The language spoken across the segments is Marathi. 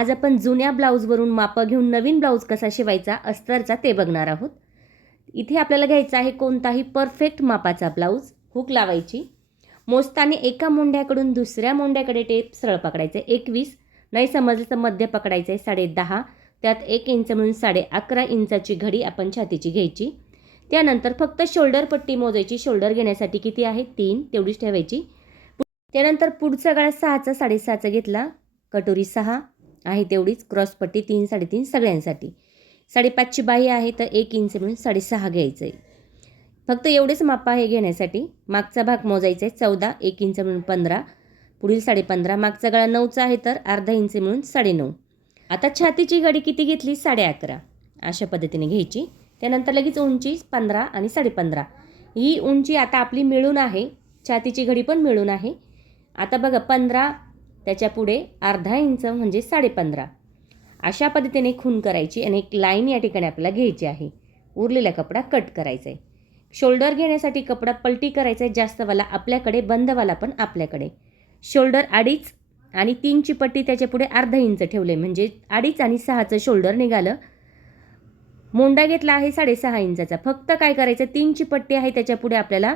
आज आपण जुन्या ब्लाऊजवरून मापं घेऊन नवीन ब्लाऊज कसा शिवायचा अस्तरचा ते बघणार आहोत. इथे आपल्याला घ्यायचा आहे कोणताही परफेक्ट मापाचा ब्लाऊज हुक लावायची. मोजताने एका मोंड्याकडून दुसऱ्या मोंड्याकडे टेप सरळ पकडायचं आहे एकवीस. नाही समजलं तर मध्य पकडायचं आहे साडे दहा. त्यात एक इंच म्हणून साडे अकरा इंचाची घडी आपण छातीची घ्यायची. त्यानंतर फक्त शोल्डर पट्टी मोजायची शोल्डर घेण्यासाठी किती आहे? तीन तेवढीच ठेवायची. त्यानंतर पुढचा गळा सहाचा साडेसहाचा घेतला. कटोरी सहा. आहे तेवढीच क्रॉसपट्टी तीन साडेतीन सगळ्यांसाठी. साडेपाचची बाही आहे तर एक इंच मिळून साडेसहा घ्यायचं आहे फक्त एवढेच मापा आहे घेण्यासाठी मागचा भाग मोजायचा आहे चौदा एक इंच मिळून पंधरा पुढील साडेपंधरा मागचा गळा नऊचा आहे तर अर्धा इंच मिळून साडेनऊ. आता छातीची घडी किती घेतली? साडे अकरा अशा पद्धतीने घ्यायची. त्यानंतर लगेच उंची पंधरा आणि साडेपंधरा. ही उंची आता आपली मिळून आहे. छातीची घडी पण मिळून आहे. आता बघा पंधरा त्याच्या पुढे अर्धा इंच म्हणजे साडेपंधरा. अशा पद्धतीने खून करायची आणि एक लाईन या ठिकाणी आपल्याला घ्यायची आहे. उरलेला कपडा कट करायचा आहे शोल्डर घेण्यासाठी कपडा पलटी करायचा आहे जास्तवाला आपल्याकडे बंदवाला पण आपल्याकडे. शोल्डर अडीच आणि तीनची पट्टी त्याच्या पुढे अर्धा इंच ठेवले म्हणजे अडीच आणि सहाचं शोल्डर निघालं. मोंडा घेतला आहे साडेसहा इंचाचा. फक्त काय करायचं तीनची पट्टी आहे त्याच्यापुढे आपल्याला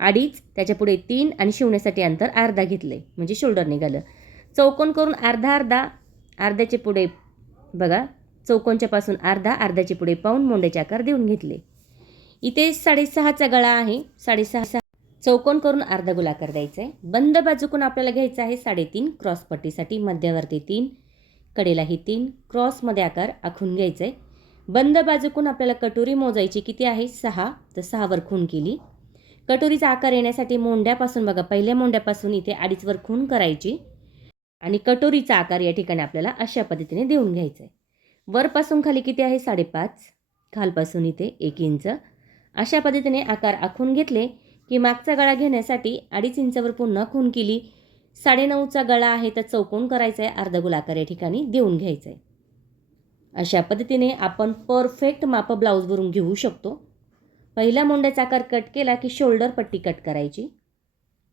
अडीच त्याच्यापुढे तीन आणि शिवण्यासाठी अंतर अर्धा घेतले म्हणजे शोल्डर निघालं. चौकोन करून अर्धा अर्धा अर्ध्याचे पुढे बघा चौकोनच्या पासून अर्धा अर्ध्याचे पुढे पाहून मोंड्याचे आकार देऊन घेतले. इथे साडेसहाचा गळा आहे. साडेसहा सहा चौकोन करून अर्धा गोलाकार द्यायचा आहे. बंद बाजूकून आपल्याला घ्यायचं आहे साडेतीन क्रॉसपट्टीसाठी मध्यवर्ती तीन कडेलाही तीन क्रॉसमध्ये आकार आखून घ्यायचं आहे. बंद बाजूकून आपल्याला कटोरी मोजायची किती आहे? सहा. तर सहावर खून केली. कटोरीचा आकार येण्यासाठी मोंड्यापासून बघा पहिल्या मोंड्यापासून इथे अडीचवर खून करायची. आणि कटोरीचा आकार या ठिकाणी आपल्याला अशा पद्धतीने देऊन घ्यायचा आहे वरपासून खाली किती आहे? साडेपाच. खालपासून इथे एक इंच. अशा पद्धतीने आकार आखून घेतले की मागचा गळा घेण्यासाठी अडीच इंचावर पुन्हा खून केली. साडेनऊचा गळा आहे तर चौकोन करायचा आहे अर्धा आकार या ठिकाणी देऊन घ्यायचा आहे अशा पद्धतीने आपण परफेक्ट माप ब्लाऊजवरून घेऊ शकतो. पहिल्या मोंड्याचा आकार कट केला की शोल्डर पट्टी कट करायची.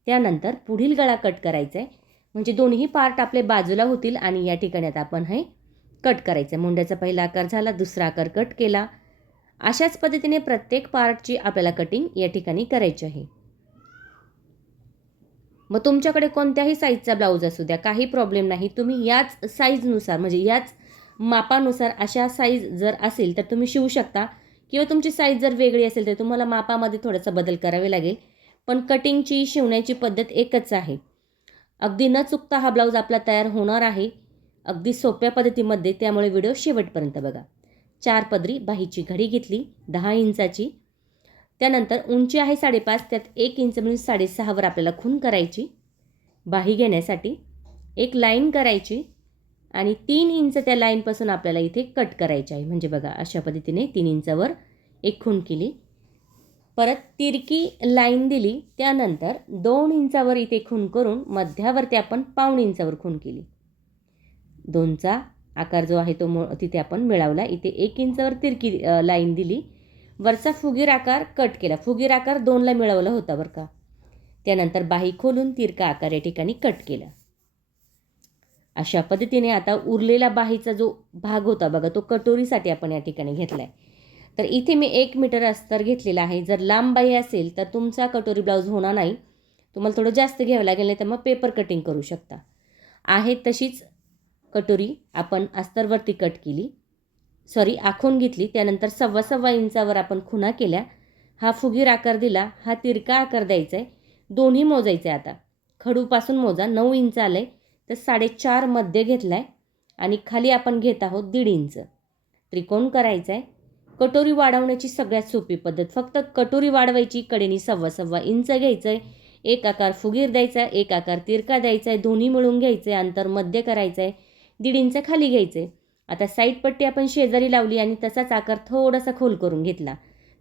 त्यानंतर पुढील गळा कट करायचा आहे म्हणजे दोन्ही पार्ट आपले बाजूला होतील आणि या ठिकाणी आता आपण हे कट करायचं. मुंड्याचा पहिला आकार झाला दुसरा आकार कट केला. अशाच पद्धतीने प्रत्येक पार्टची आपल्याला कटिंग या ठिकाणी करायची आहे. मग तुमच्याकडे कोणत्याही साईजचा ब्लाऊज असू द्या काही प्रॉब्लेम नाही. तुम्ही याच साईजनुसार म्हणजे याच मापानुसार अशा साईज जर असेल तर तुम्ही शिवू शकता. किंवा तुमची साईज जर वेगळी असेल तर तुम्हाला मापामध्ये थोडासा बदल करावे लागेल. पण कटिंगची शिवण्याची पद्धत एकच आहे. अगदी न चुकता हा ब्लाऊज आपला तयार होणार आहे. अगदी सोप्या पद्धतीमध्ये त्यामुळे व्हिडिओ शेवटपर्यंत बघा. चार पदरी बाहीची घडी घेतली दहा इंचाची. त्यानंतर उंची आहे साडेपाच त्यात एक इंच म्हणून साडेसहावर आपल्याला खून करायची. बाही घेण्यासाठी एक लाईन करायची आणि तीन इंच त्या लाईनपासून आपल्याला इथे कट करायचे आहे. म्हणजे बघा अशा पद्धतीने तीन इंचावर एक खून केली. परत तिरकी लाईन दिली त्यानंतर दोन इंचावर इथे खून करून मध्यावरती आपण पाऊण इंचावर खून केली. दोनचा आकार जो आहे तो मो तिथे आपण मिळवला. इथे एक इंचावर तिरकी लाईन दिली. वरचा फुगीर आकार कट केला. फुगीर आकार दोनला मिळवला होता बरं का. त्यानंतर बाही खोलून तिरका आकार या ठिकाणी कट केला. अशा पद्धतीने आता उरलेला बाहीचा जो भाग होता बघा तो कटोरीसाठी आपण या ठिकाणी घेतला आहे तर इथे मी एक मीटर अस्तर घेतलेला आहे. जर लांब बाही असेल तर तुमचा कटोरी ब्लाऊज होणार नाही. तुम्हाला थोडं जास्त घ्यावं लागेल नाही तर मग पेपर कटिंग करू शकता. आहे तशीच कटोरी आपण अस्तरवरती कट केली. सॉरी आखून घेतली. त्यानंतर सव्वा सव्वा इंचावर आपण खुणा केल्या. हा फुगीर आकार दिला. हा तिरका आकार द्यायचा आहे दोन्ही मोजायचे आता. खडूपासून मोजा. नऊ इंच आलं आहे तर साडेचारमध्ये घेतला आहे आणि खाली आपण घेत आहोत दीड इंच. त्रिकोण करायचा आहे कटोरी वाढवण्याची सगळ्यात सोपी पद्धत. फक्त कटोरी वाढवायची कडेनी सव्वा सव्वा इंच घ्यायचं आहे एक आकार फुगीर द्यायचा आहे एक आकार तिरका द्यायचा आहे दोन्ही मिळून घ्यायचं आहे अंतर मध्य करायचं आहे दीड इंच खाली घ्यायचं आहे आता साईड पट्टी आपण शेजारी लावली आणि तसाच आकार थोडासा खोल करून घेतला.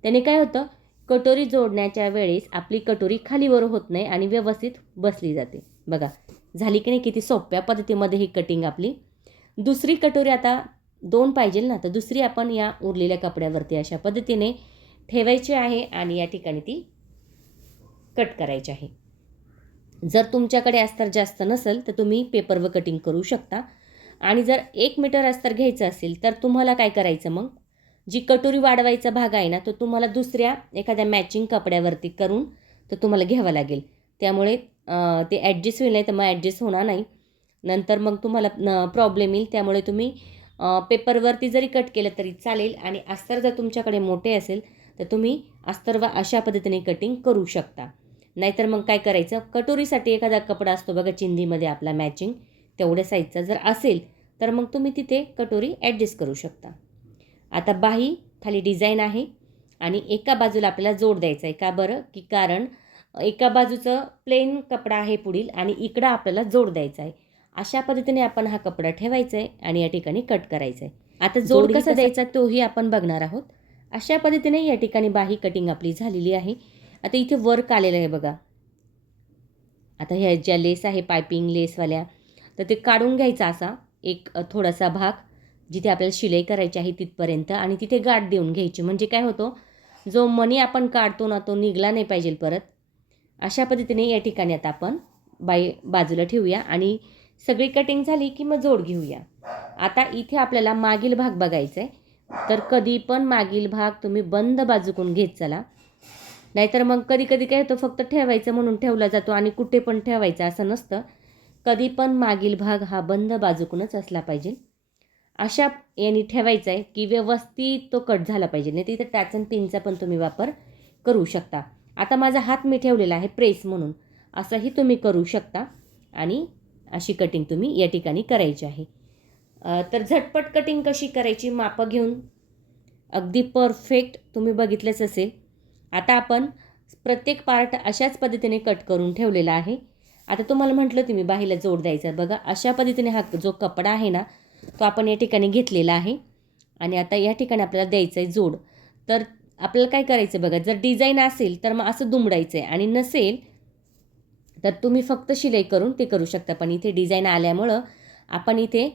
त्याने काय होतं? कटोरी जोडण्याच्या वेळेस आपली कटोरी खालीवर होत नाही आणि व्यवस्थित बसली जाते. बघा झाली की नाही किती सोप्या पद्धतीमध्ये ही कटिंग आपली. दुसरी कटोरी आता दोन पाहिजे ना तर दुसरी आपण या उरलेल्या कपड्यावरती अशा पद्धतीने ठेवायची आहे आणि या ठिकाणी ती कट करायची आहे. जर तुमच्याकडे अस्तर जास्त नसेल तर तुम्ही पेपरवर कटिंग करू शकता. आणि जर एक मीटर अस्तर घ्यायचं असेल तर तुम्हाला काय करायचं मग? जी कटोरी वाढवायचा भाग आहे ना तो तुम्हाला दुसऱ्या एखाद्या मॅचिंग कपड्यावरती करून तो तुम्हाला घ्यावा लागेल. त्यामुळे ते ॲडजस्ट होईल नाही तर मग ॲडजस्ट होणार नाही. नंतर मग तुम्हाला प्रॉब्लेम येईल त्यामुळे तुम्ही पेपरवरती जरी कट केलं तरी चालेल आणि अस्तर जर तुमच्याकडे मोठे असेल तर तुम्ही अस्तर व अशा पद्धतीने कटिंग करू शकता. नाहीतर मग काय करायचं? कटोरीसाठी एखादा कपडा असतो बघा चिंधीमध्ये आपला मॅचिंग तेवढ्या साईजचा जर असेल तर मग तुम्ही तिथे कटोरी ॲडजस्ट करू शकता. आता बाही खाली डिझाईन आहे आणि एका बाजूला आपल्याला जोड द्यायचा आहे. का बरं? की कारण एका बाजूचं प्लेन कपडा आहे पुढील आणि इकडं आपल्याला जोड द्यायचा आहे. अशा पद्धतीने आपण हा कपडा ठेवायचा आहे आणि या ठिकाणी कट करायचा आहे आता जोड कसा द्यायचा तोही आपण बघणार आहोत. अशा पद्धतीने या ठिकाणी बाही कटिंग आपली झालेली आहे. आता इथे वर्क आलेलं आहे बघा. आता ह्या ज्या लेस आहे पायपिंग लेसवाल्या तर ते काढून घ्यायचा असा एक थोडासा भाग जिथे आपल्याला शिलाई करायची आहे तिथपर्यंत आणि तिथे गाठ देऊन घ्यायची. म्हणजे काय होतं जो मणी आपण काढतो ना तो निघला नाही पाहिजे परत. अशा पद्धतीने या ठिकाणी आता आपण बाई बाजूला ठेवूया आणि सगळी कटिंग झाली की मग जोड घेऊया. आता इथे आपल्याला मागील भाग बघायचा आहे तर कधी पण मागील भाग तुम्ही बंद बाजूकून घेत चला. नाहीतर मग कधी कधी काय होतं फक्त ठेवायचं म्हणून ठेवला जातो आणि कुठे पण ठेवायचं असं नसतं. कधी पण मागील भाग हा बंद बाजूकूनच असला पाहिजे. अशा याने ठेवायचा आहे की व्यवस्थित तो कट झाला पाहिजे. नाही तिथे टॅच अँड पिनचा पण तुम्ही वापर करू शकता. आता माझा हात मी ठेवलेला आहे प्रेस म्हणून. असंही तुम्ही करू शकता. आणि अशी कटिंग तुम्ही या ठिकाणी करायची आहे. तर झटपट कटिंग कशी करायची मापं घेऊन? अगदी परफेक्ट तुम्ही बघितलंच असेल. आता आपण प्रत्येक पार्ट अशाच पद्धतीने कट करून ठेवलेला आहे. आता तुम्हाला म्हटलं तुम्ही बाहीला जोड द्यायचा बघा अशा पद्धतीने हा जो कपडा आहे ना तो आपण या ठिकाणी घेतलेला आहे. आणि आता या ठिकाणी आपल्याला द्यायचं आहे जोड. तर आपल्याला काय करायचं बघा जर डिझाईन असेल तर मग असं दुमडायचं आहे. आणि नसेल तर तुम्ही फक्त शिलाई करून ते करू शकता. पण इथे डिझाईन आल्यामुळं आपण इथे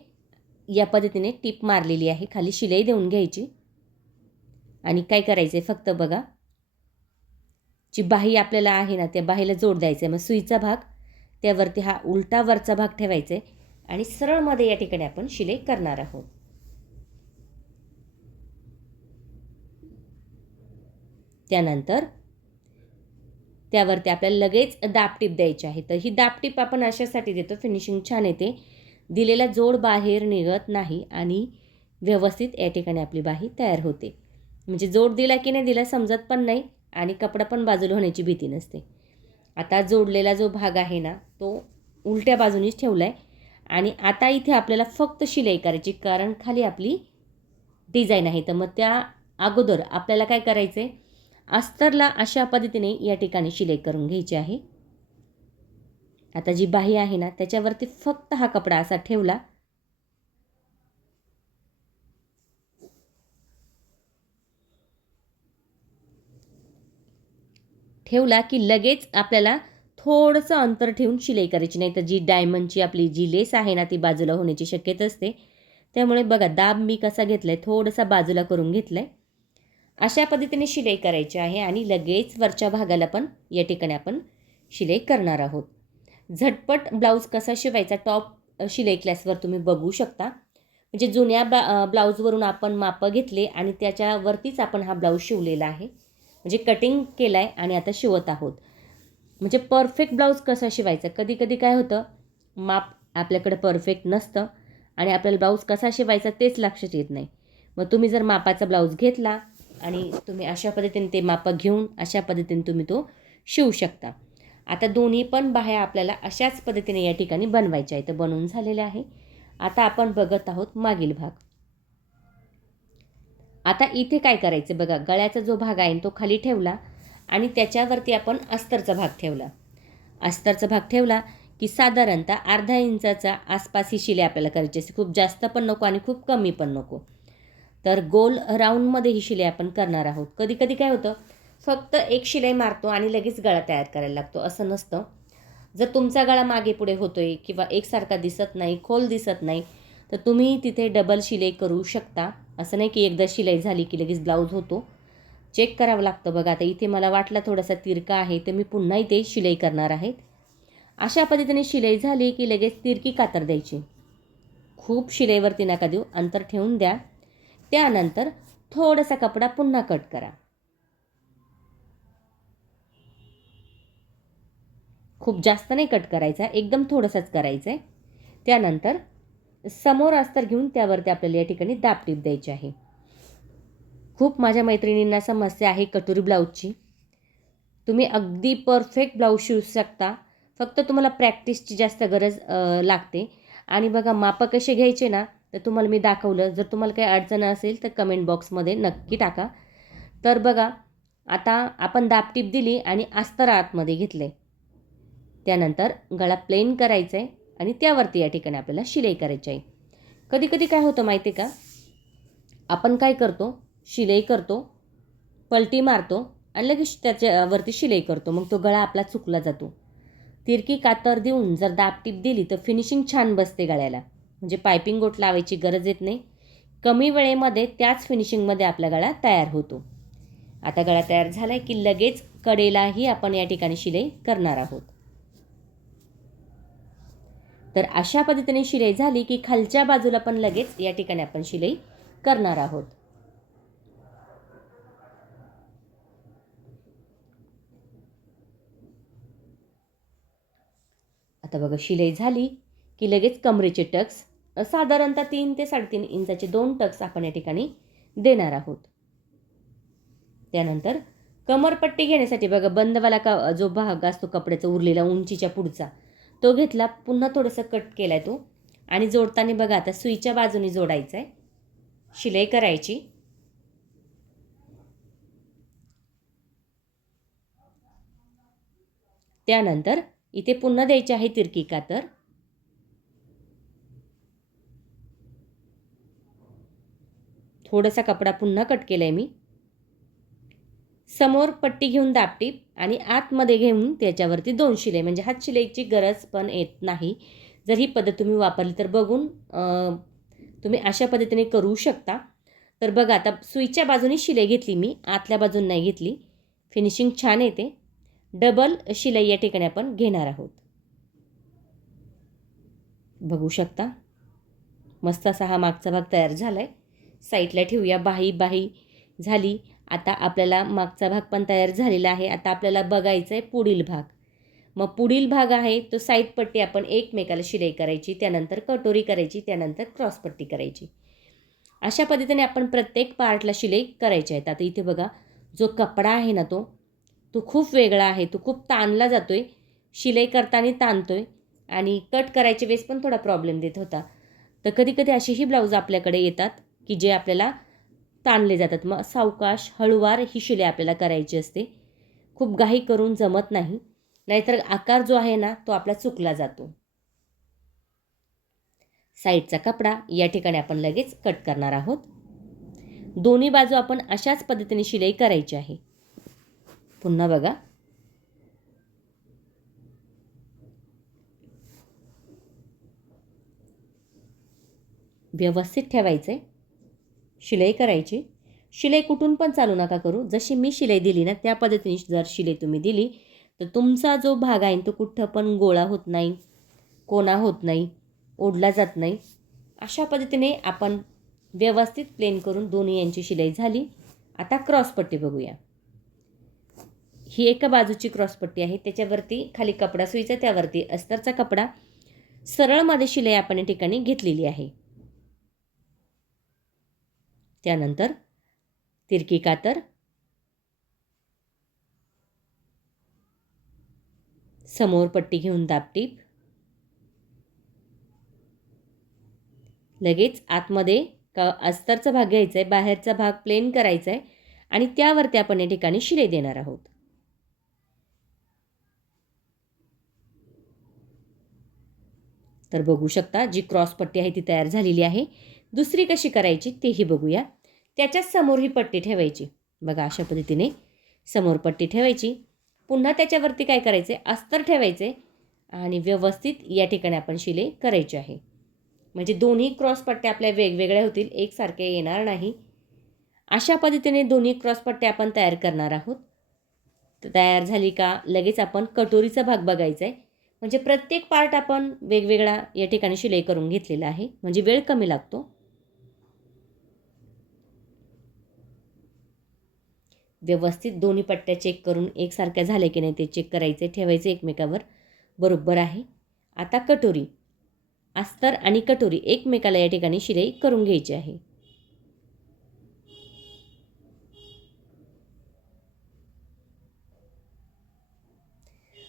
या पद्धतीने टीप मारलेली आहे. खाली शिलाई देऊन घ्यायची. आणि काय करायचं आहे फक्त बघा. जी बाही आपल्याला आहे ना त्या बाहीला जोड द्यायचं आहे मग सुईचा भाग त्यावरती हा उलटा वरचा भाग ठेवायचा आहे आणि सरळमध्ये या ठिकाणी आपण शिलाई करणार आहोत. त्यानंतर त्यावरती आपल्याला लगेच दापटीप द्यायची आहे. तर ही दापटीप आपण अशासाठी देतो फिनिशिंग छान येते. दिलेला जोड बाहेर निघत नाही आणि व्यवस्थित या ठिकाणी आपली बाही तयार होते. म्हणजे जोड दिला की नाही दिला समजत पण नाही आणि कपडा पण बाजूला होण्याची भीती नसते. आता जोडलेला जो भाग आहे ना तो उलट्या बाजूनीच ठेवला आहे आणि आता इथे आपल्याला फक्त शिलाई करायची कारण खाली आपली डिझाईन आहे. तर मग त्या अगोदर आपल्याला काय करायचं आहे अस्तरला अशा पद्धतीने या ठिकाणी शिलाई करून घ्यायची आहे. आता जी बाही आहे ना त्याच्यावरती फक्त हा कपडा असा ठेवला. ठेवला की लगेच आपल्याला थोडंसं अंतर ठेवून शिलाई करायची नाही तर जी डायमंडची आपली जी लेस आहे ना ती बाजूला होण्याची शक्यता असते. त्यामुळे बघा दाब मी कसा घेतला आहे थोडासा बाजूला करून घेतला आहे अशा पद्धतीने शिलाई करायची आहे आणि लगेच वरच्या भागाला पण या ठिकाणी आपण शिलाई करणार आहोत. झटपट ब्लाऊज कसा शिवायचा टॉप शिलाई क्लासवर तुम्ही बघू शकता. म्हणजे जुन्या बा ब्लाऊजवरून आपण मापं घेतले आणि त्याच्यावरतीच आपण हा ब्लाऊज शिवलेला आहे. म्हणजे कटिंग केला आहे आणि आता शिवत आहोत. म्हणजे परफेक्ट ब्लाऊज कसा शिवायचा? कधी कधी काय होतं माप आपल्याकडे परफेक्ट नसतं आणि आपल्याला ब्लाऊज कसा शिवायचा तेच लक्षात येत नाही. मग तुम्ही जर मापाचा ब्लाऊज घेतला आणि तुम्ही अशा पद्धतीने ते मापं घेऊन अशा पद्धतीने तुम्ही तो शिवू शकता. आता दोन्ही पण बाह्या आपल्याला अशाच पद्धतीने या ठिकाणी बनवायच्या आहेत. तर बनवून झालेले आहे. आता आपण बघत आहोत मागील भाग. आता इथे काय करायचं बघा गळ्याचा जो भाग आहे तो खाली ठेवला आणि त्याच्यावरती आपण अस्तरचा भाग ठेवला. अस्तरचा भाग ठेवला की साधारणतः अर्धा इंचाचा आसपास ही शिले आपल्याला करायची असते. खूप जास्त पण नको आणि खूप कमी पण नको. तर गोल राऊंडमध्ये ही शिलाई आपण करणार आहोत. कधी कधी काय होतं फक्त एक शिलाई मारतो आणि लगेच गळा तयार करायला लागतो. असं नसतं. जर तुमचा गळा मागे पुढे होतोय किंवा एकसारखा दिसत नाही खोल दिसत नाही तर तुम्ही तिथे डबल शिलाई करू शकता. असं नाही की एकदा शिलाई झाली की लगेच ब्लाऊज होतो. चेक करावं लागतं. बघा आता इथे मला वाटला थोडासा तिरका आहे तर मी पुन्हा इथे शिलाई करणार आहेत अशा पद्धतीने शिलाई झाली की लगेच तिरकी कातर द्यायची. खूप शिलाईवरती नका देऊ. अंतर ठेवून द्या. त्यानंतर थोडासा कपडा पुन्हा कट करा. खूप जास्त नाही कट करायचा एकदम थोडंसंच करायचं आहे त्यानंतर समोर अस्तर घेऊन त्यावरती आपल्याला या ठिकाणी दापटीप द्यायची आहे. खूप माझ्या मैत्रिणींना समस्या आहे कटोरी ब्लाऊजची. तुम्ही अगदी परफेक्ट ब्लाऊज शिवू शकता. फक्त तुम्हाला प्रॅक्टिसची जास्त गरज लागते. आणि बघा मापं कसे घ्यायचे ना तर तुम्हाला मी दाखवलं. जर तुम्हाला काही अडचण असेल तर कमेंट बॉक्समध्ये नक्की टाका. तर बघा आता आपण दापटीप दिली आणि अस्तर आतमध्ये घेतले. त्यानंतर गळा प्लेन करायचा आहे आणि त्यावरती या ठिकाणी आपल्याला शिलाई करायची आहे. कधी कधी काय होतं माहिती आहे का? आपण काय करतो? शिलाई करतो पलटी मारतो आणि लगेच त्याच्यावरती शिलाई करतो. मग तो गळा आपला चुकला जातो. तिरकी कातर देऊन जर दापटीप दिली तर फिनिशिंग छान बसते गळ्याला. म्हणजे पायपिंग गोट लावायची गरज येत नाही. कमी वेळेमध्ये त्याच फिनिशिंगमध्ये आपला गळा तयार होतो. आता गळा तयार झाला आहे की लगेच कडेलाही आपण या ठिकाणी शिलाई करणार आहोत. तर अशा पद्धतीने शिलाई झाली की खालच्या बाजूला पण लगेच या ठिकाणी आपण शिलाई करणार आहोत. आता बघा शिलाई झाली की लगेच कमरेचे टक्स साधारणतः तीन ते साडेतीन इंचाचे दोन टक्स आपण या ठिकाणी देणार आहोत. त्यानंतर कमरपट्टी घेण्यासाठी बघा बंदवाला का जो भाग असतो कपड्याचा उरलेला उंचीच्या पुढचा तो घेतला पुन्हा थोडंसं कट केला आहे तो. आणि जोडताना बघा आता सुईच्या बाजूने जोडायचा आहे शिलाई करायची. त्यानंतर इथे पुन्हा द्यायची आहे तिरकी कातर. थोडासा कपडा पुन्हा कट केला आहे मी. समोर पट्टी घेऊन दापटीप आणि आतमध्ये घेऊन त्याच्यावरती दोन शिलाई. म्हणजे हात शिलाईची गरज पण येत नाही. जर ही पद्धत तुम्ही वापरली तर बघून तुम्ही अशा पद्धतीने करू शकता. तर बघा आता सुईच्या बाजूने शिलाई घेतली मी आतल्या बाजून नाही घेतली. फिनिशिंग छान येते. डबल शिलाई या ठिकाणी आपण घेणार आहोत. बघू शकता. मस्त असा हा मागचा भाग तयार झाला आहे साईडला ठेवूया. बाही बाही झाली. आता आपल्याला मागचा भाग पण तयार झालेला आहे. आता आपल्याला बघायचं आहे पुढील भाग. मग पुढील भाग आहे तो साईड पट्टी आपण एकमेकाला शिलाई करायची त्यानंतर कटोरी करायची त्यानंतर क्रॉस पट्टी करायची. अशा पद्धतीने आपण प्रत्येक पार्टला शिलाई करायची आहेत आता इथे बघा जो कपडा आहे ना तो तो खूप वेगळा आहे. तो खूप ताणला जातो आहे शिलाई करताना ताणतो आहे आणि कट करायच्या वेळेस पण थोडा प्रॉब्लेम देत होता. तर कधीकधी असेही अशीही ब्लाऊज आपल्याकडे येतात. की जे आपल्याला ताणले जातात. मग सावकाश हळूवार ही शिलाई आपल्याला करायची असते. खूप घाई करून जमत नाही. नाहीतर आकार जो आहे ना तो आपला चुकला जातो. साईडचा कपडा या ठिकाणी आपण लगेच कट करणार आहोत. दोन्ही बाजू आपण अशाच पद्धतीने शिलाई करायची आहे. पुन्हा बघा. व्यवस्थित ठेवायचं आहे शिलाई करायची. शिलाई कुठून पण चालू नका करू. जशी मी शिलाई दिली ना त्या पद्धतीने जर शिलाई तुम्ही दिली तर तुमचा जो भाग आहे तो कुठं पण गोळा होत नाही कोणा होत नाही ओढला जात नाही. अशा पद्धतीने आपण व्यवस्थित प्लेन करून दोन्ही यांची शिलाई झाली. आता क्रॉसपट्टी बघूया. ही एका बाजूची क्रॉसपट्टी आहे. त्याच्यावरती खाली कपडा सुईचा त्यावरती अस्तरचा कपडा. सरळमध्ये शिलाई आपण या ठिकाणी घेतलेली आहे. त्यानंतर तिरकी कातर समोर पट्टी घेऊन दापटीप लगेच आतमध्ये क अस्तरचा भाग घ्यायचा आहे बाहेरचा भाग प्लेन करायचा आहे आणि त्यावरती आपण या ठिकाणी शिले देणार आहोत. तर बघू शकता जी क्रॉस पट्टी आहे ती तयार झालेली आहे. दुसरी कशी करायची तेही बघूया. त्याच्याच समोर ही पट्टी ठेवायची. बघा अशा पद्धतीने समोर पट्टी ठेवायची. पुन्हा त्याच्यावरती काय करायचे? अस्तर ठेवायचे आणि व्यवस्थित या ठिकाणी आपण शिलाई करायची आहे. म्हणजे दोन्ही क्रॉस पट्ट्या आपल्या वेगवेगळ्या होतील. एकसारख्या येणार नाही. अशा पद्धतीने दोन्ही क्रॉस पट्ट्या आपण तयार करणार आहोत. तर तयार झाली का? लगेच आपण कटोरीचा भाग बघायचा आहे. म्हणजे प्रत्येक पार्ट आपण वेगवेगळा या ठिकाणी शिलाई करून घेतलेला आहे. म्हणजे वेळ कमी लागतो. व्यवस्थित दोन्ही पट्ट्या चेक करून एकसारख्या झाल्या की नाही ते चेक करायचे ठेवायचे एकमेकावर. बरोबर आहे. आता कटोरी. अस्तर आणि कटोरी एकमेकाला या ठिकाणी शिलाई करून घ्यायची आहे.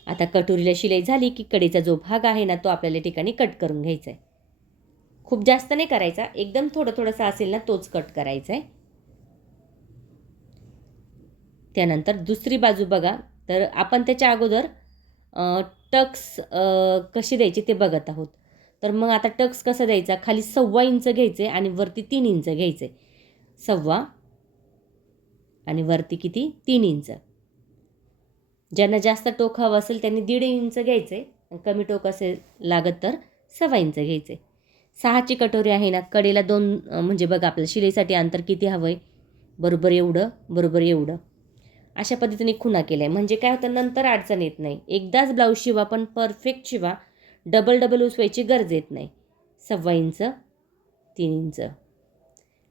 आता कटोरीला शिलाई झाली की कडेचा जो भाग आहे ना तो आपल्याला या ठिकाणी कट करून घ्यायचा आहे खूप जास्त नाही करायचा. एकदम थोडं थोडंसं असेल ना तोच कट करायचा आहे त्यानंतर दुसरी बाजू बघा. तर आपण त्याच्या अगोदर टक्स कशी द्यायची ते बघत आहोत. तर मग आता टक्स कसं द्यायचा? खाली सव्वा इंच घ्यायचे आणि वरती तीन इंच घ्यायचे. सव्वा आणि वरती किती? तीन इंच. ज्यांना जास्त टोक हवं असेल त्यांनी दीड इंच घ्यायचे. कमी टोक असेल लागत तर सव्वा इंच घ्यायचे. सहाची कटोरी आहे ना कडेला दोन म्हणजे बघा आपल्या शिलाईसाठी अंतर किती हवं आहे बरोबर एवढं बरोबर एवढं. अशा पद्धतीने खुणा केल्या. आहे म्हणजे काय होतं नंतर अडचण येत नाही. एकदाच ब्लाऊज शिवा पण परफेक्ट शिवा. डबल डबल उसवायची गरज येत नाही. सव्वा इंच तीन इंच.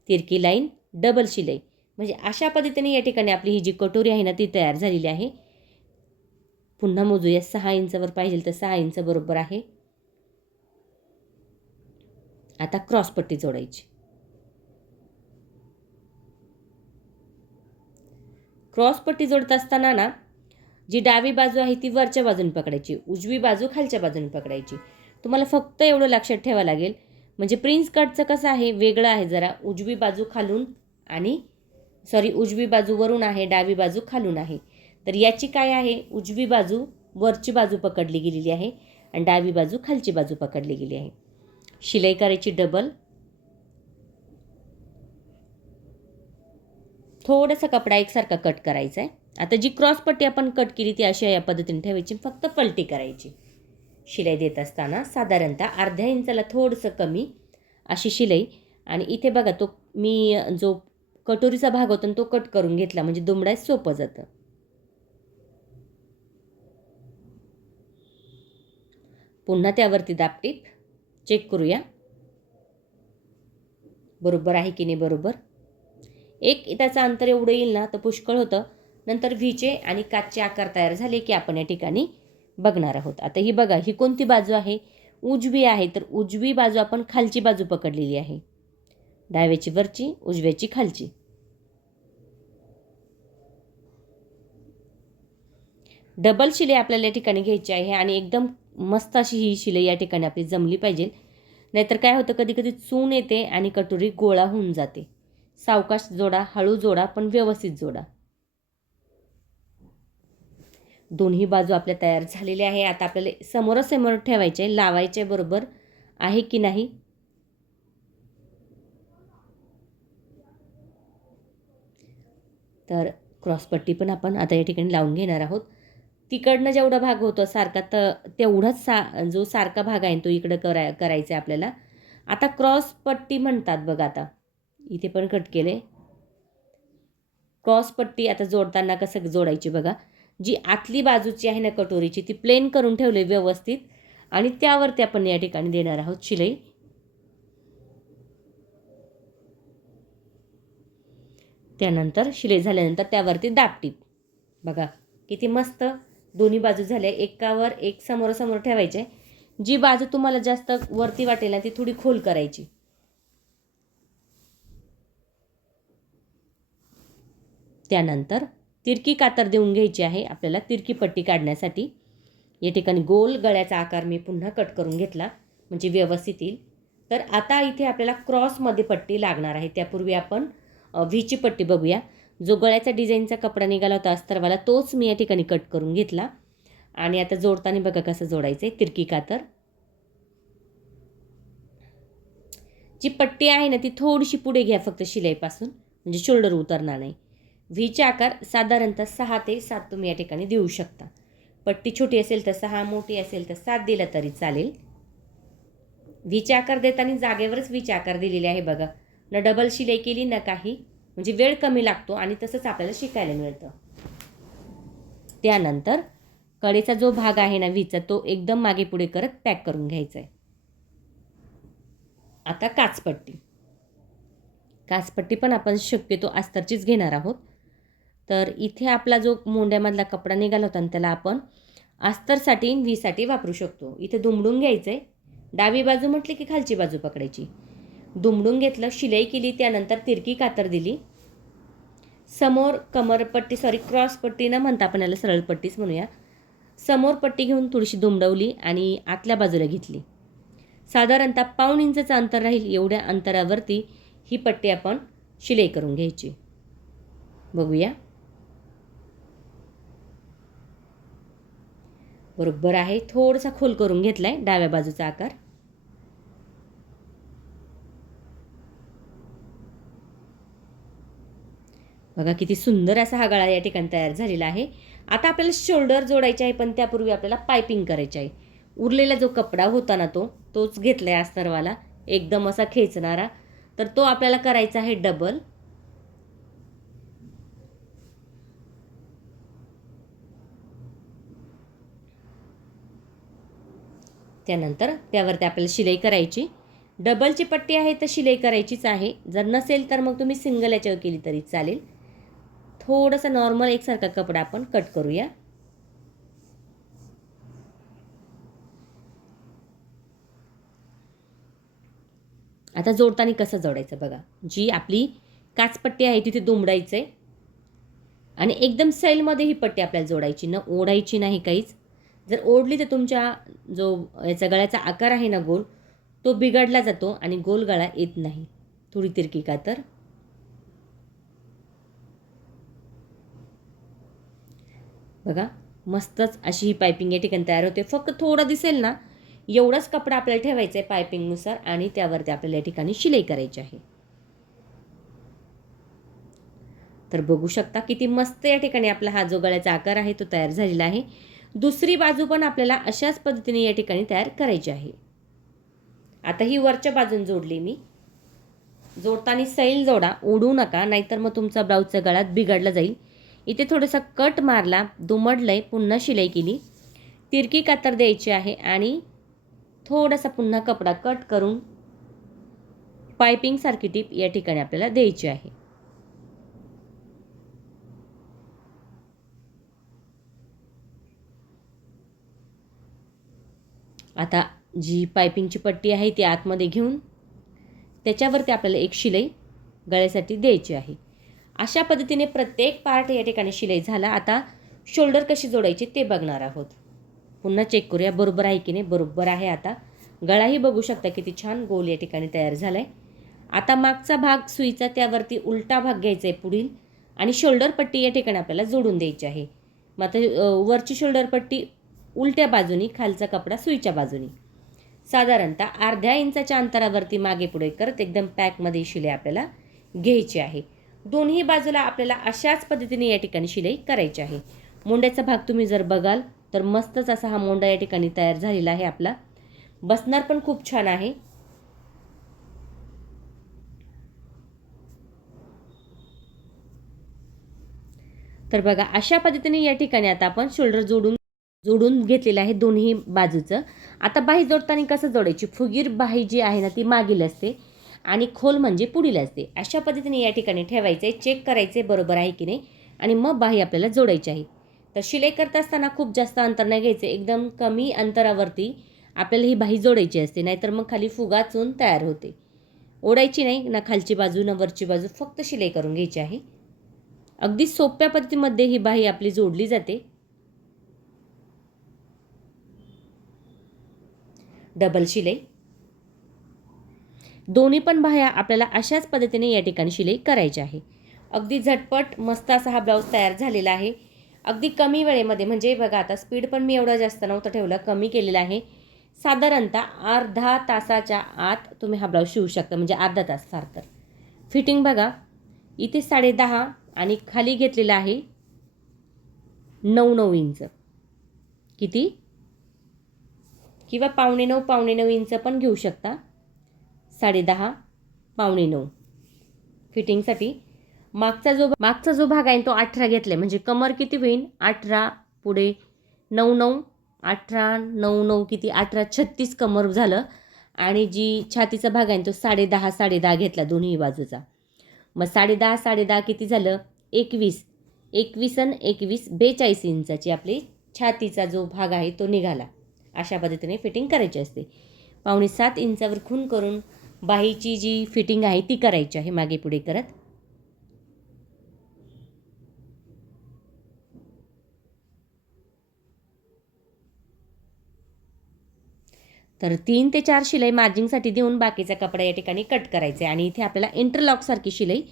तिरकी लाईन डबल शिलाई. म्हणजे अशा पद्धतीने या ठिकाणी आपली ही जी कटोरी आहे ना ती तयार झालेली आहे. पुन्हा मोजूया. सहा इंचावर पाहिजे तर सहा इंच बरोबर आहे. आता क्रॉसपट्टी जोडायची. क्रॉसपट्टी जोडत असताना ना जी डावी बाजू आहे ती वरच्या बाजूने पकडायची उजवी बाजू खालच्या बाजूने पकडायची. तुम्हाला फक्त एवढं लक्षात ठेवावं लागेल. म्हणजे प्रिन्स कटचं कसं आहे वेगळं आहे जरा. उजवी बाजू खालून आणि सॉरी उजवी बाजू वरून आहे डावी बाजू खालून आहे. तर याची काय आहे उजवी बाजू वरची बाजू पकडली गेलेली आहे आणि डावी बाजू खालची बाजू पकडली गेली आहे. शिलाई करायची डबल थोडासा कपडा एकसारखा कट करायचा आहे आता जी क्रॉसपट्टी आपण कट केली ती अशा या पद्धतीने ठेवायची फक्त पलटी करायची. शिलाई देत असताना साधारणतः अर्ध्या इंचाला थोडंसं कमी अशी शिलाई. आणि इथे बघा तो मी जो कटोरीचा भाग होता तो कट करून घेतला म्हणजे दुमडाय सोपं जातं. पुन्हा त्यावरती दापटीप चेक करूया. बरोबर आहे की नाही बरोबर? एक त्याचं अंतर एवढं येईल ना तर पुष्कळ होतं. नंतर व्हीचे आणि काचचे आकार तयार झाले की आपण या ठिकाणी बघणार आहोत. आता ही बघा ही कोणती बाजू आहे? उजवी आहे तर उजवी बाजू आपण खालची बाजू पकडलेली आहे. डाव्याची वरची उजव्याची खालची. डबल शिलाई आपल्याला या ठिकाणी घ्यायची आहे आणि एकदम मस्त अशी ही शिलाई या ठिकाणी आपली जमली पाहिजे. नाहीतर काय होतं कधी कधी चून येते आणि कटोरी गोळा होऊन जाते. सावकाश जोडा हळू जोडा पण व्यवस्थित जोडा. दोन्ही बाजू आपल्या तयार झालेल्या आहे. आता आपल्याला समोरासमोर ठेवायचे लावायचे बरोबर आहे की नाही? तर क्रॉसपट्टी पण आपण आता या ठिकाणी लावून घेणार आहोत. तिकडनं जेवढा भाग होतो सारखा तर तेवढाच सा जो सारखा भाग आहे तो इकडं करा करायचा आहे आपल्याला. आता क्रॉसपट्टी म्हणतात बघा आता. इथे पण कट केले. क्रॉसपट्टी आता जोडताना कसं जोडायची बघा. जी आतली बाजूची आहे ना कटोरीची ती प्लेन करून ठेवली व्यवस्थित. आणि त्यावरती आपण या ठिकाणी देणार आहोत शिलाई. त्यानंतर शिलाई झाल्यानंतर त्यावरती दापटीप बघा किती मस्त दोन्ही बाजू झाल्या. एकावर एक समोरासमोर ठेवायचे. जी बाजू तुम्हाला जास्त वरती वाटेल ना ती थोडी खोल करायची. त्यानंतर तिरकी कातर देऊन घ्यायची आहे. आपल्याला तिरकी पट्टी काढण्यासाठी. या ठिकाणी गोल गळ्याचा आकार मी पुन्हा कट करून घेतला म्हणजे व्यवस्थित येईल. तर आता इथे आपल्याला क्रॉसमध्ये पट्टी लागणार आहे. त्यापूर्वी आपण व्हीची पट्टी बघूया. जो गळ्याचा डिझाईनचा कपडा निघाला होता अस्तरवाला तोच मी या ठिकाणी कट करून घेतला. आणि आता जोडताना बघा कसं जोडायचं आहे तिरकी कातर. जी पट्टी आहे ना ती थोडीशी पुढे घ्या फक्त शिलाईपासून. म्हणजे शोल्डर उतरणार नाही. व्हीचे आकार साधारणतः सहा ते सात तुम्ही या ठिकाणी देऊ शकता. पट्टी छोटी असेल तर सहा मोठी असेल तर सात दिला तरी चालेल. व्हीचे आकार देताना जागेवरच व्हीचे आकार दिलेले आहे बघा. न डबल शिलाई केली ना काही. म्हणजे वेळ कमी लागतो आणि तसंच आपल्याला शिकायला मिळतं. त्यानंतर कडेचा जो भाग आहे ना व्हीचा तो एकदम मागे पुढे करत पॅक करून घ्यायचा आहे आता काचपट्टी. काचपट्टी पण आपण शक्यतो अस्तरचीच घेणार आहोत. तर इथे आपला जो मोंड्यामधला कपडा निघाला होता त्याला आपण अस्तरसाठी व्हीसाठी वापरू शकतो. इथे दुमडून घ्यायचं आहे डावी बाजू म्हटली की खालची बाजू पकडायची. दुमडून घेतलं शिलाई केली त्यानंतर तिरकी कातर दिली. समोर कमरपट्टी सॉरी क्रॉसपट्टी न म्हणता आपण याला सरळ पट्टीच म्हणूया. समोर पट्टी घेऊन थोडीशी दुमडवली आणि आतल्या बाजूला घेतली. साधारणतः पाऊण इंचचं अंतर राहील एवढ्या अंतरावरती ही पट्टी आपण शिलाई करून घ्यायची. बघूया. बरोबर आहे. थोडासा खोल करून घेतला आहे डाव्या बाजूचा आकार. बघा किती सुंदर असा हा गळा या ठिकाणी तयार झालेला आहे. आता आपल्याला शोल्डर जोडायचे आहे पण त्यापूर्वी आपल्याला पायपिंग करायची आहे. उरलेला जो कपडा होता ना तो तोच घेतला आहे अस्तरवाला. एकदम असा खेचणारा. तर तो आपल्याला करायचा आहे डबल. त्यानंतर त्यावरती आपल्याला शिलाई करायची. डबलची पट्टी आहे तर शिलाई करायचीच आहे. जर नसेल तर मग तुम्ही सिंगल याच्यावर केली तरी चालेल. थोडंसं नॉर्मल एकसारखा कपडा आपण कट करूया. आता जोडताना कसं जोडायचं बघा. जी आपली काचपट्टी आहे तिथे दुमडायचं आहे आणि एकदम सैलमध्ये ही पट्टी आपल्याला जोडायची. ना ओढायची नाही काहीच. जर ओढली तर तुमच्या जो याचा गळ्याचा आकार आहे ना गोल तो बिघडला जातो आणि गोल गळा येत नाही. थोडी तिरकी का तर? बघा मस्तच अशी ही पायपिंग या ठिकाणी तयार होते. फक्त थोडं दिसेल ना एवढाच कपडा आपल्याला ठेवायचा आहे पायपिंगनुसार आणि त्यावरती आपल्याला या ठिकाणी शिलाई करायची आहे. तर बघू शकता किती मस्त या ठिकाणी आपला हा जो गळ्याचा आकार आहे तो तयार झालेला आहे. दुसरी बाजू पण आपल्याला अशाच पद्धतीने या ठिकाणी तयार करायची आहे. आता ही वरच्या बाजून जोडली मी. जोडताना सैल जोडा ओढू नका नाहीतर मग तुमचा ब्लाऊजचा गळ्यात बिघडला जाईल. इथे थोडासा कट मारला दुमडलंय पुन्हा शिलाई केली. तिरकी कातर द्यायची आहे आणि थोडासा पुन्हा कपडा कट करून पायपिंगसारखी टीप या ठिकाणी आपल्याला द्यायची आहे. आता जी पायपिंगची पट्टी आहे ती आतमध्ये घेऊन त्याच्यावरती आपल्याला एक शिलाई गळ्यासाठी द्यायची आहे. अशा पद्धतीने प्रत्येक पार्ट या ठिकाणी शिलाई झाला. आता शोल्डर कशी जोडायची ते बघणार आहोत. पुन्हा चेक करूया. बरोबर आहे की नाही? बरोबर आहे आता. गळाही बघू शकता किती छान गोल या ठिकाणी तयार झाला आहे आता मागचा भाग सुईचा त्यावरती उलटा भाग घ्यायचा आहे पुढील. आणि शोल्डर पट्टी या ठिकाणी आपल्याला जोडून द्यायची आहे. मग आता वरची शोल्डर पट्टी उलट्या बाजूनी खालचा कपडा सुईच्या बाजूनी. साधारणतः अर्ध्या इंचाच्या अंतरावरती मागे पुढे करत एकदम पॅकमध्ये शिलाई आपल्याला घ्यायची आहे. दोन्ही बाजूला आपल्याला अशाच पद्धतीने या ठिकाणी शिलाई करायची आहे. मोंड्याचा भाग तुम्ही जर बघाल तर मस्तच असा हा मोंडा या ठिकाणी तयार झालेला आहे आपला. बसणार पण खूप छान आहे. तर बघा अशा पद्धतीने या ठिकाणी आता आपण शोल्डर जोडून जोडून घेतलेलं आहे दोन्ही बाजूचं. आता बाही जोडताना कसं जोडायची? फुगीर बाही जी आहे ना ती मागील असते आणि खोल म्हणजे पुढील असते. अशा पद्धतीने या ठिकाणी ठेवायचं आहे चेक करायचे बरोबर आहे की नाही? आणि मग बाही आपल्याला जोडायची आहे. तर शिलाई करत असताना खूप जास्त अंतर नाही घ्यायचं. एकदम कमी अंतरावरती आपल्याला ही बाही जोडायची असते. नाहीतर मग खाली फुगा चून तयार होते. ओढायची नाही. ना खालची बाजू ना वरची बाजू फक्त शिलाई करून घ्यायची आहे. अगदी सोप्या पद्धतीमध्ये ही बाही आपली जोडली जाते. डबल शिलाई. दोन्ही पण बाह्या आपल्याला अशाच पद्धतीने या ठिकाणी शिलाई करायची आहे. अगदी झटपट मस्त असा हा ब्लाऊज तयार झालेला आहे. अगदी कमी वेळेमध्ये म्हणजे बघा आता स्पीड पण मी एवढं जास्त नव्हतं ठेवलं कमी केलेलं आहे. साधारणतः अर्धा तासाच्या आत तुम्ही हा ब्लाऊज शिवू शकता म्हणजे अर्धा तास फार तर. फिटिंग बघा इथे साडे दहा आणि खाली घेतलेलं आहे नऊ नऊ इंच. किती? किंवा पावणे नऊ पावणे नऊ इंच पण घेऊ शकता. साडे दहा पावणे नऊ. फिटिंगसाठी मागचा जो मागचा जो भाग आहे तो अठरा घेतला आहे म्हणजे कमर किती होईल अठरा पुढे नऊ नऊ. अठरा नऊ नऊ किती? अठरा छत्तीस कमर झालं. आणि जी छातीचा भाग आहे तो साडे दहा साडे दहा घेतला दोन्ही बाजूचा. मग साडे दहा साडे दहा किती झालं? एकवीस. एकवीस आणि एकवीस बेचाळीस इंचाची आपली छातीचा जो भाग आहे तो निघाला. अशा पद्धतीने फिटिंग करायची असते. पावणे सात इंचावर खून करून बाहीची जी फिटिंग आहे ती करायची आहे. मागे पुढे करत. तर तीन ते चार शिलाई मार्जिंगसाठी देऊन बाकीचा कपडा या ठिकाणी कट करायचा आहे. आणि इथे आपल्याला इंटरलॉकसारखी शिलाई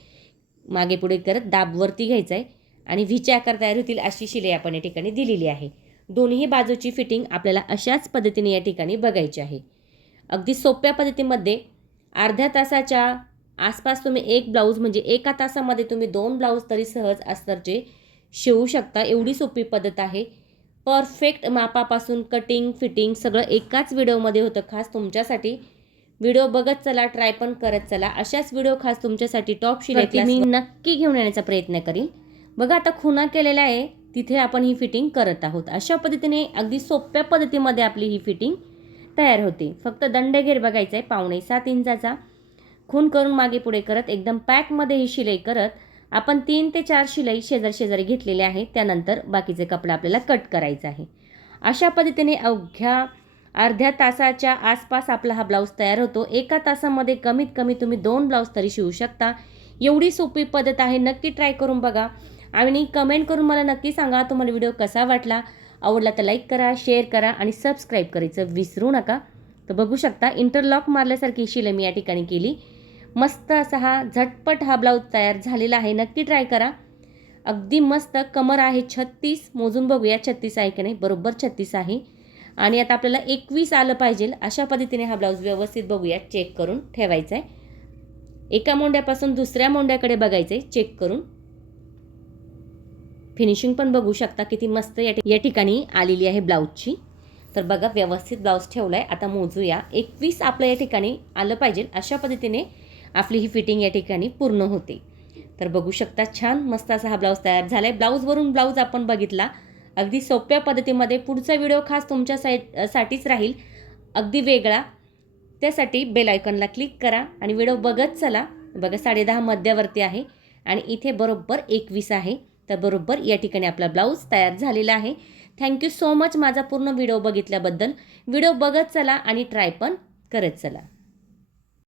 मागे पुढे करत दाबवरती घ्यायचं आहे. आणि व्हीचे आकार तयार होतील अशी शिलाई आपण या ठिकाणी दिलेली आहे. दोन्ही बाजूची फिटिंग आपल्याला अशाच पद्धतीने या ठिकाणी बघायची आहे. अगदी सोप्या पद्धतीमध्ये अर्ध्या तासाच्या आसपास तुम्ही एक ब्लाऊज म्हणजे एका तासामध्ये तुम्ही दोन ब्लाऊज तरी सहज अस्तरचे शिवू शकता. एवढी सोपी पद्धत आहे. परफेक्ट मापापासून कटिंग फिटिंग सगळं एकाच व्हिडिओमध्ये होतं. खास तुमच्यासाठी व्हिडिओ बघत चला ट्राय पण करत चला. अशाच व्हिडिओ खास तुमच्यासाठी टॉप शिलाई मी नक्की घेऊन येण्याचा प्रयत्न करीन. बघा आता खुणा केलेल्या आहे. तिथे आपण ही फिटिंग करत आहोत. अशा पद्धतीने अगदी सोप्या पद्धतीमध्ये आपली ही फिटिंग तयार होते. फक्त दंडघेर बघायचा आहे पावणे सात इंचाचा. खून करून मागे पुढे करत एकदम पॅकमध्ये ही शिलाई करत आपण तीन ते चार शिलाई शेजार शेजारी घेतलेले आहे. त्यानंतर बाकीचे कपडा आपल्याला कट करायचा आहे. अशा पद्धतीने अवघ्या अर्ध्या तासाच्या आसपास आपला हा ब्लाऊज तयार होतो. एका तासामध्ये कमीत कमी तुम्ही दोन ब्लाऊज तरी शिवू शकता. एवढी सोपी पद्धत आहे. नक्की ट्राय करून बघा. आणि कमेंट करून मला नक्की सांगा तुम्हाला व्हिडिओ कसा वाटला. आवडला तर लाईक करा शेअर करा आणि सबस्क्राईब करायचं विसरू नका. तर बघू शकता इंटरलॉक मारल्यासारखी शिलाई मी या ठिकाणी केली. मस्त असा हा झटपट हा ब्लाऊज तयार झालेला आहे. नक्की ट्राय करा. अगदी मस्त कमर आहे छत्तीस. मोजून बघूया छत्तीस आहे की नाही. बरोबर छत्तीस आहे. आणि आता आपल्याला एकवीस आलं पाहिजे. अशा पद्धतीने हा ब्लाऊज व्यवस्थित बघूया. चेक करून ठेवायचा आहे एका मोंड्यापासून दुसऱ्या मोंड्याकडे बघायचं आहे चेक करून. फिनिशिंग पण बघू शकता किती मस्त या या ठिकाणी आलेली आहे ब्लाऊजची. तर बघा व्यवस्थित ब्लाऊज ठेवला आहे आता मोजूया. एकवीस आपलं या ठिकाणी आलं पाहिजे. अशा पद्धतीने आपली ही फिटिंग या ठिकाणी पूर्ण होते. तर बघू शकता छान मस्त असा हा ब्लाऊज तयार झाला आहे ब्लाऊजवरून ब्लाऊज आपण बघितला. अगदी सोप्या पद्धतीमध्ये. पुढचा व्हिडिओ खास तुमच्या साईट साठीच राहील. अगदी वेगळा. त्यासाठी बेल आयकॉनला क्लिक करा आणि व्हिडिओ बघत चला. बघा साडेदहा मध्यावरती आहे आणि इथे बरोबर एकवीस आहे. तर बरोबर या ठिकाणी आपला ब्लाऊज तयार झालेला आहे. थँक्यू सो मच माझा पूर्ण व्हिडिओ बघितल्याबद्दल. व्हिडिओ बघत चला आणि ट्राय पण करत चला.